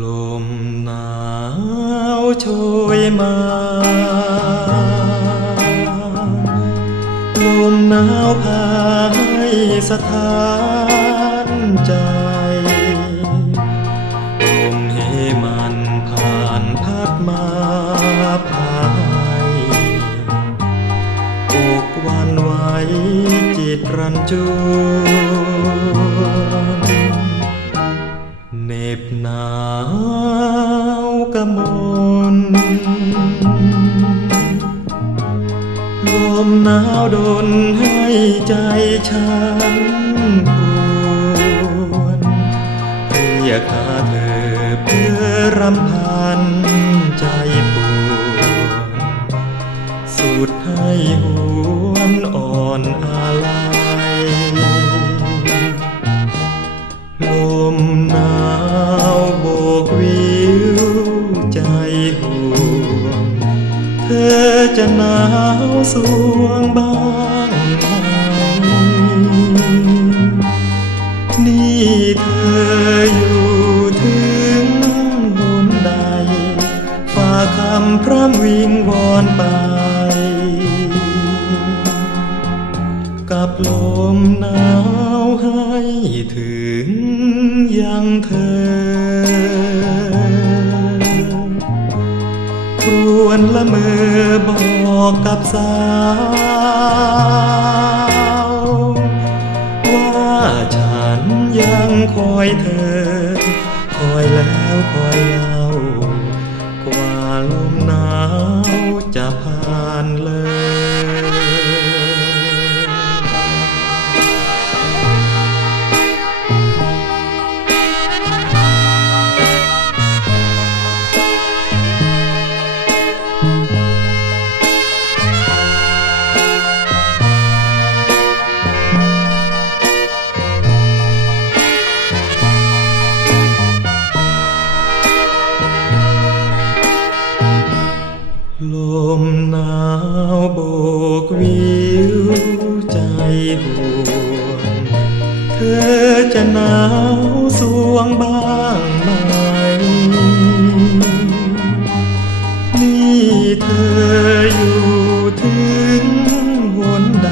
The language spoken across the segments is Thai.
ลมหนาวโชยมา ลมหนาวพาให้สถานใจ ลมเหมันผ่านพัดมาพายอกวันไหวจิตรันจวน น็บหนาวกระมนลมหนาวดนให้ใจฉันปวนเรียกหาเธอเพื่อรำพันใจปวดสุดให้หวนอ่อน จะหนาวสวงบ้างไหมนี่เธออยู่ถึงหนใดฝากคำพร่ำวิงวอนไป กับลมหนาวให้ถึงยังเธอ บอกกับสาว ว่าฉันยังคอยเธอ ลมหนาวโบกวิวใจห่วง เธอจะหนาวสวงบ้างไหม นี่เธออยู่ถึงหนใด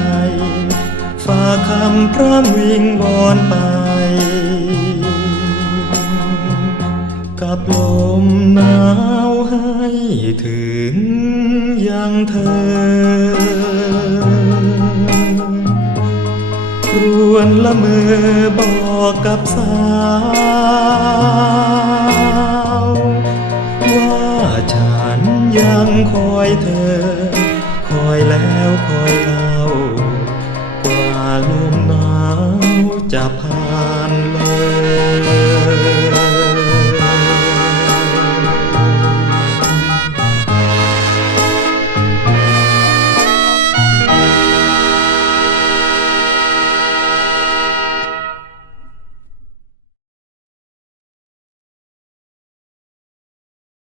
ฝากคำพร่ำวิงวอนไป กับลมหนาว ให้ถึงอย่างเธอ ครวนละเมอบอกกับสาวว่าฉันยังคอยเธอ คอยแล้วคอยเล่